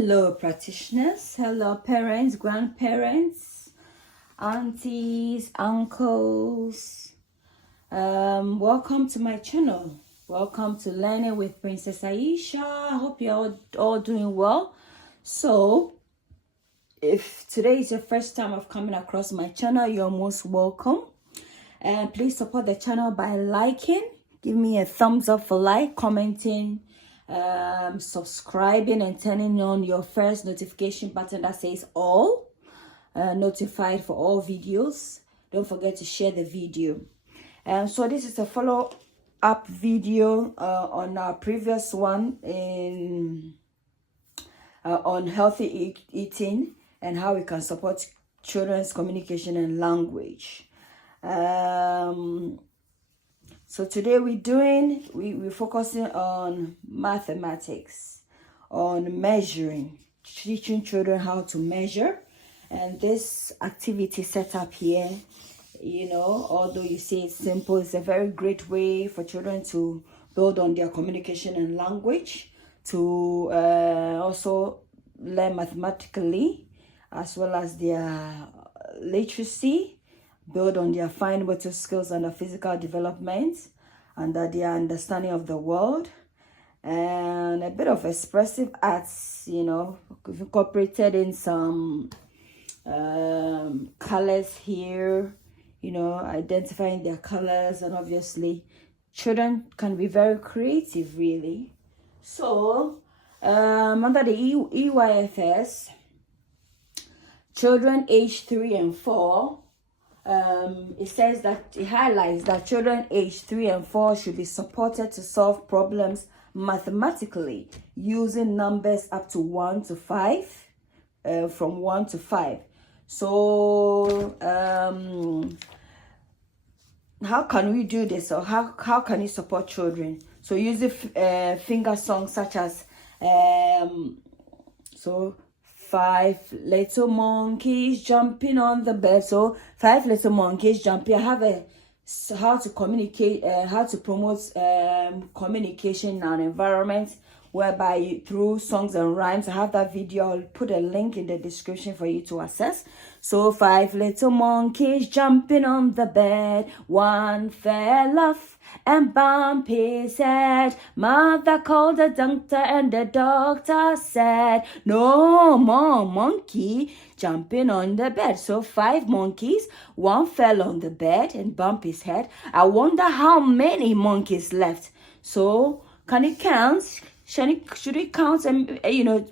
Hello practitioners, hello parents, grandparents, aunties, uncles. Welcome to my channel. Welcome to Learning with Princess Aisha. I hope you're all doing well. So if today is your first time of coming across my channel, you're most welcome. And please support the channel by liking. Give me a thumbs up for like, commenting, subscribing, and turning on your first notification button that says all, notified for all videos. Don't forget to share the video. So this is a follow-up video on our previous one on healthy eating and how we can support children's communication and language. So today we're focusing on mathematics, on measuring, teaching children how to measure. And this activity set up here, although you say it's simple, it's a very great way for children to build on their communication and language, to also learn mathematically, as well as their literacy, build on their fine motor skills and their physical development, and their understanding of the world, and a bit of expressive arts, incorporated in some colors here, identifying their colors. And obviously children can be very creative, really. So under the EYFS, children age 3 and 4, it highlights that children aged 3 and 4 should be supported to solve problems mathematically using numbers up to 1 to 5, from 1 to 5. So how can we do this, or how can you support children? So using finger songs such as 5 little monkeys jumping on the bed. So 5 little monkeys jumping. I have how to communicate, how to promote communication in an environment whereby through songs and rhymes. I have that video. I'll put a link in the description for you to access. So 5 little monkeys jumping on the bed. One fell off and bumped his head. Mother called the doctor and the doctor said, no more monkey jumping on the bed. So 5 monkeys, one fell on the bed and bumped his head. I wonder how many monkeys left. So can you count? Should we count? And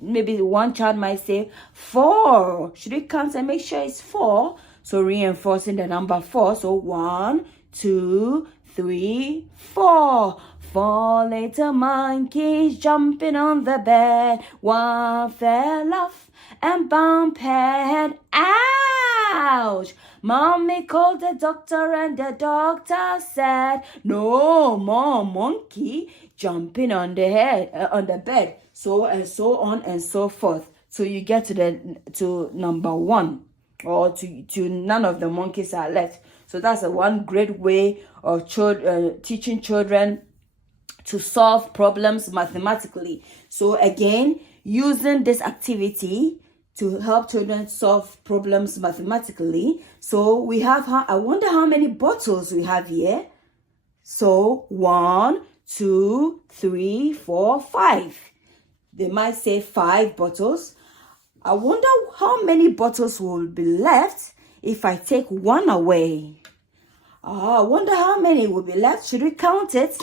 maybe one child might say 4. Should we count and make sure it's 4? So reinforcing the number 4. So 1, 2, 3, 4. 4 little monkeys jumping on the bed. One fell off and bumped her head. Ouch! Mommy called the doctor and the doctor said, no more monkey jumping on the bed. So and so on and so forth. So you get to number 1, or to none of the monkeys are left. So that's one great way of teaching children to solve problems mathematically. So again, using this activity to help children solve problems mathematically. So we have, I wonder how many bottles we have here. So 1, 2, 3, 4, 5. They might say 5 bottles. I wonder how many bottles will be left if I take 1 away. I wonder how many will be left. Should we count it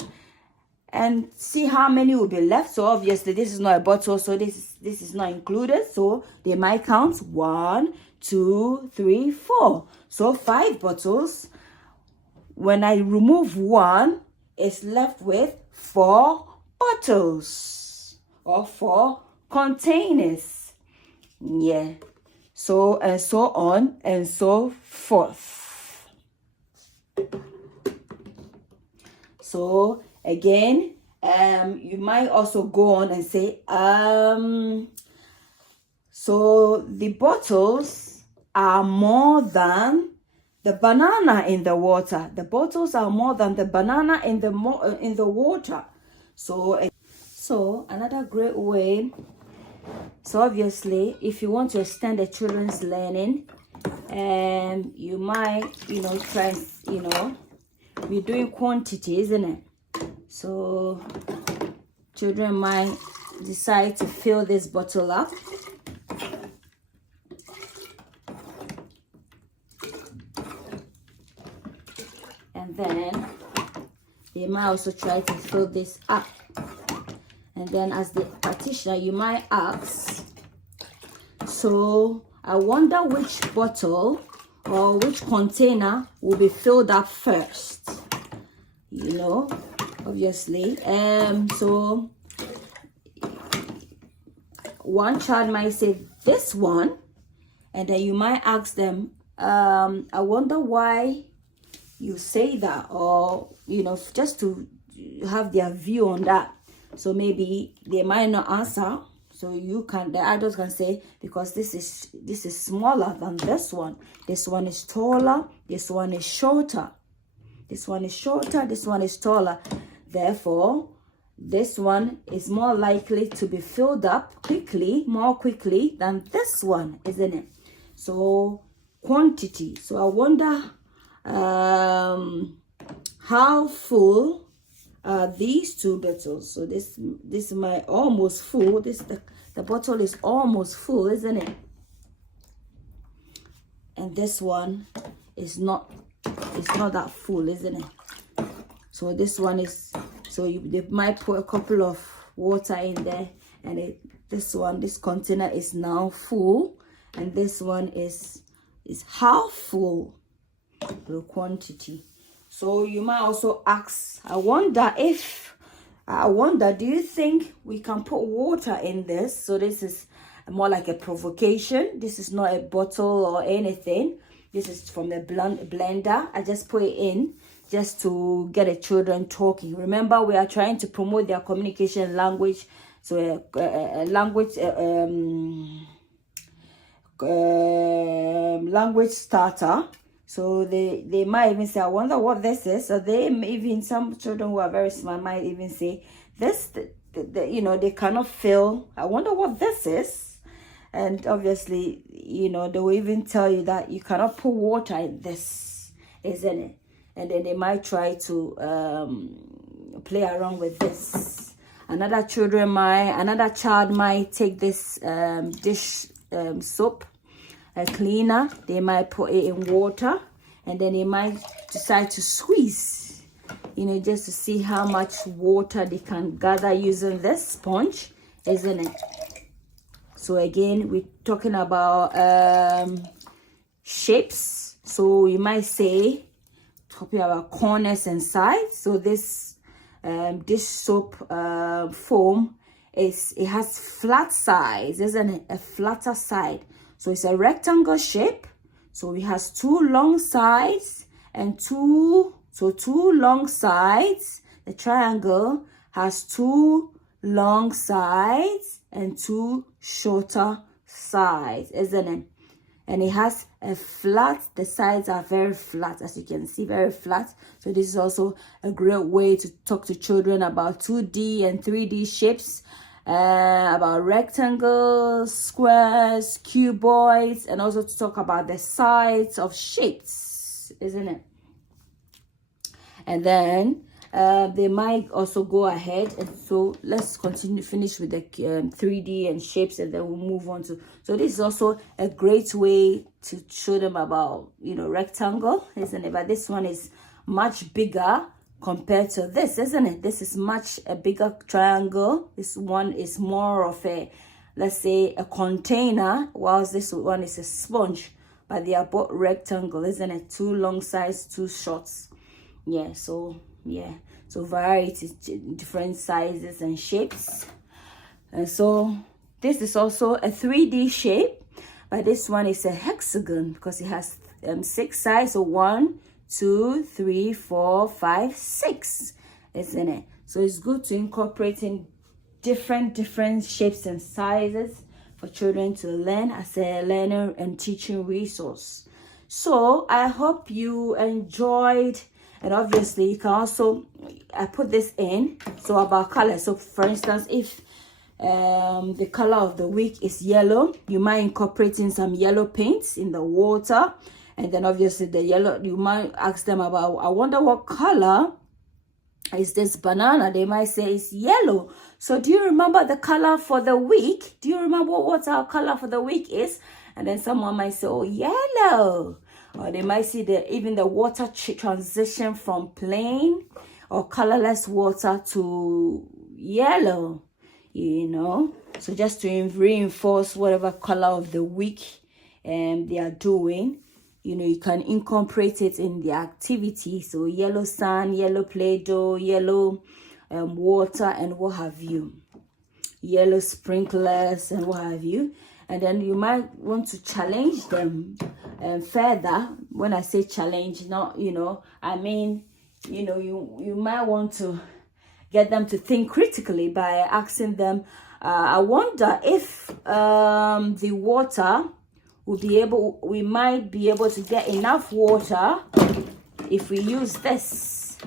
and see how many will be left? So obviously this is not a bottle, so this is not included. So they might count 1, 2, 3, 4. So 5 bottles. When I remove 1, it's left with 4 bottles, or 4 containers. Yeah. So and so on and so forth. So again, you might also go on and say, so the bottles are more than the banana in the water. The bottles are more than the banana in the water. So another great way So obviously, if you want to extend the children's learning, you might, try and, we're doing quantity, isn't it? So children might decide to fill this bottle up. And then they might also try to fill this up. And then as the practitioner, you might ask, so I wonder which bottle or which container will be filled up first. Obviously. So one child might say this one, and then you might ask them, I wonder why you say that, or just to have their view on that. So maybe they might not answer, so the adults can say, because this is smaller than this one is taller, this one is shorter, this one is shorter, this one is taller, therefore this one is more likely to be filled up more quickly than this one, isn't it? So quantity. So I wonder how full are these two bottles. So this is my almost full. The bottle is almost full, isn't it? And this one is not that full, isn't it? So this one is, they might put a couple of water in there, and this container is now full, and this one is half full, the quantity. So you might also ask, I wonder, do you think we can put water in this? So this is more like a provocation. This is not a bottle or anything. This is from the blender. I just put it in just to get the children talking. Remember, we are trying to promote their communication language. So language starter. So they might even say, I wonder what this is. So some children who are very smart might even say, this, they cannot feel, I wonder what this is. And obviously, they will even tell you that you cannot put water in this, isn't it? And then they might try to play around with this. Another child might take this dish soap, a cleaner. They might put it in water, and then they might decide to squeeze, just to see how much water they can gather using this sponge, isn't it? So again, we're talking about shapes. So you might say, talking about corners and sides. So this dish soap foam it has flat sides, isn't it? A flatter side. So it's a rectangle shape. So it has two long sides and two long sides. The triangle has two long sides and two shorter sides, isn't it? And it has a flat, the sides are very flat, as you can see, very flat. So this is also a great way to talk to children about 2D and 3D shapes, about rectangles, squares, cuboids, and also to talk about the sides of shapes, isn't it? And then they might also go ahead, and so let's finish with the 3D and shapes, and then we'll move on to, so this is also a great way to show them about, rectangle, isn't it? But this one is much bigger compared to this, isn't it? This is a bigger triangle. This one is more of a, let's say, a container, whilst this one is a sponge, but they are both rectangle, isn't it? Two long sides, two shorts. Yeah, so variety, different sizes and shapes. And so this is also a 3D shape, but this one is a hexagon because it has 6 sides. So 1, 2, 3, 4, 5, 6, isn't it? So it's good to incorporate in different shapes and sizes for children to learn as a learner and teaching resource. So I hope you enjoyed. And obviously you can also, I put this in, so about color. So for instance, if The color of the week is yellow. You might incorporate in some yellow paints in the water, and then obviously the yellow, you might ask them about, I wonder what color is this banana. They might say it's yellow. So do you remember the color for the week? Do you remember what our color for the week is? And then someone might say, oh, yellow. Or they might see even the water transition from plain or colorless water to yellow, you know. So just to reinforce whatever color of the week they are doing, you know, you can incorporate it in the activity. So yellow sand, yellow play-doh, yellow water, and what have you. Yellow sprinklers and what have you. And then you might want to challenge them further. When I say challenge, not, you know, I mean, you know, you might want to get them to think critically by asking them, I wonder if the water we might be able to get enough water if we use this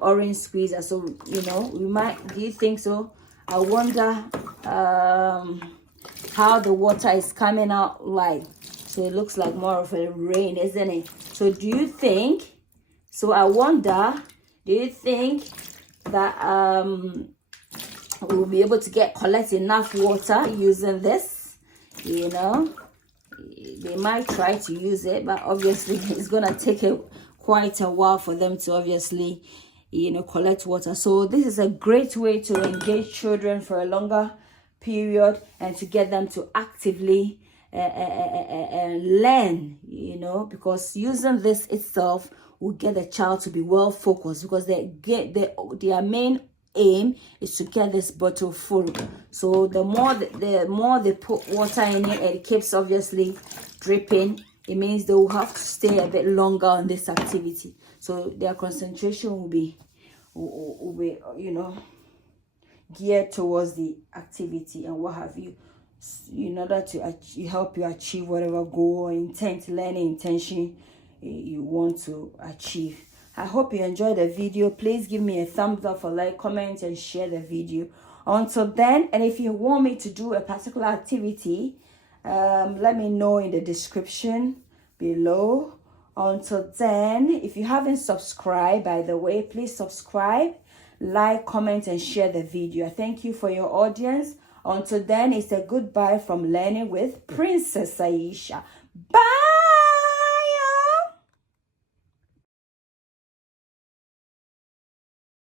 orange squeezer. So, you know, we might, do you think so? I wonder how the water is coming out like. So it looks like more of a rain, isn't it? So do you think, so I wonder, do you think that we'll be able to collect enough water using this? You know, they might try to use it, but obviously it's gonna take quite a while for them to obviously, you know, collect water. So this is a great way to engage children for a longer period and to get them to actively learn, you know, because using this itself will get the child to be well focused, because their main aim is to get this bottle full. So the more they put water in it, and it keeps obviously dripping, it means they will have to stay a bit longer on this activity. So their concentration will be you know, geared towards the activity and what have you, in order to help you achieve whatever goal or learning intention you want to achieve. I hope you enjoyed the video. Please give me a thumbs up, or like, comment, and share the video. Until then, and if you want me to do a particular activity, let me know in the description below. Until then, if you haven't subscribed, by the way, please subscribe, like, comment, and share the video. Thank you for your audience. Until then, it's a goodbye from Learning with Princess Aisha. Bye.